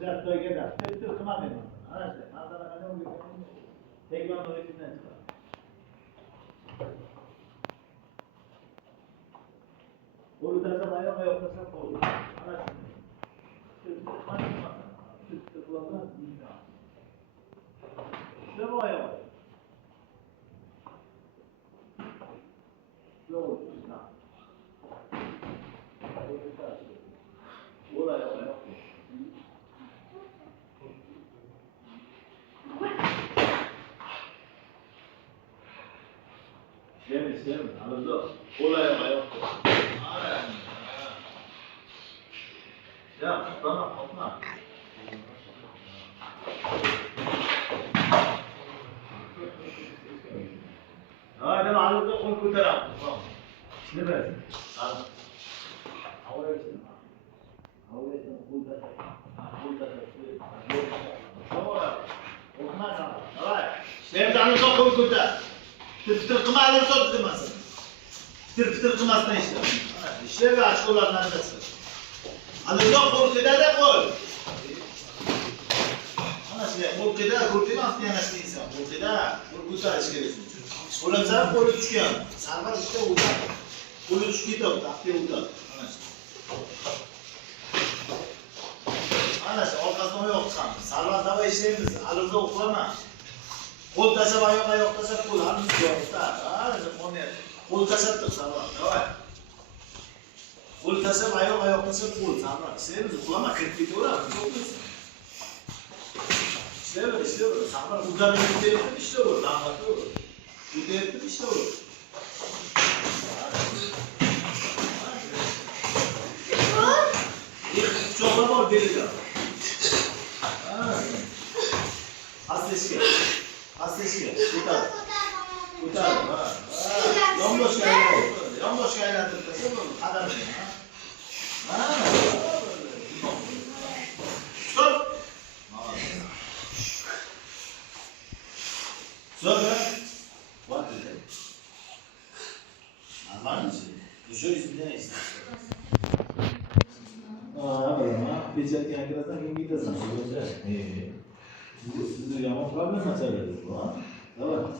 Biraz bölgede. Tır kıma benim. Anlaştık. Ankara'da ne oluyor? Tekrar öğretimden çıkar. Orada bayağı yoklasa olur. Anlaştık. Tır kıma çıkmaz. Tır kılamaz. İşte bu ayağı. Yok. Olay olay yok. Sevim. Anladın? Olay olay yok. Ya tamam korkma. Hadi anladın onu kurtaram. Tamam. Ne böyle? Al. Avuçsun. Avuçsun kurtar. Kurtar. Tamam. Olmaz ama. Давай. Sevim anladın onu kurtar. Tır kıma alırsa tutmasın. Tır kımasına işte. İşte bir açık olanlar da çıkıyor. Anladın korkuda da kol. Korkuda korkudan yanasın insan. Korkuda korkusa çıkıyorsun. Olamsa kolu çıkıyor. Sarvar işte uçak. Kolu çıkıyor. Taktiğe uçak. Anlaşıldı. Orkasında yok kan. Sarvar da işlerimiz. Alırsa okulama. Kol taşa bayağı yok taşa kol. Halbuki yok da. Anlaşıldı. Kol taşa tık sarvar. Davay. Kol taşa bayağı yok taşa kol. Sarvar. İşlerimiz okulama. 40 bit uğrar. Çok güzel. İşte böyle. Sarvar. Buradan bir işte olur. Rahmetli olur. Bu değerli işte olur. Çok zor değil. Ateşke. Utar. Yamboş kaynadır. Kadar mı? Stop. Sonra what is it? Anlar mısın? Düşüyor ismini ne istersin? Pecah yang kita tak ingin kita sama saja. Siz yaman problem masalah itu, ha? Tamam.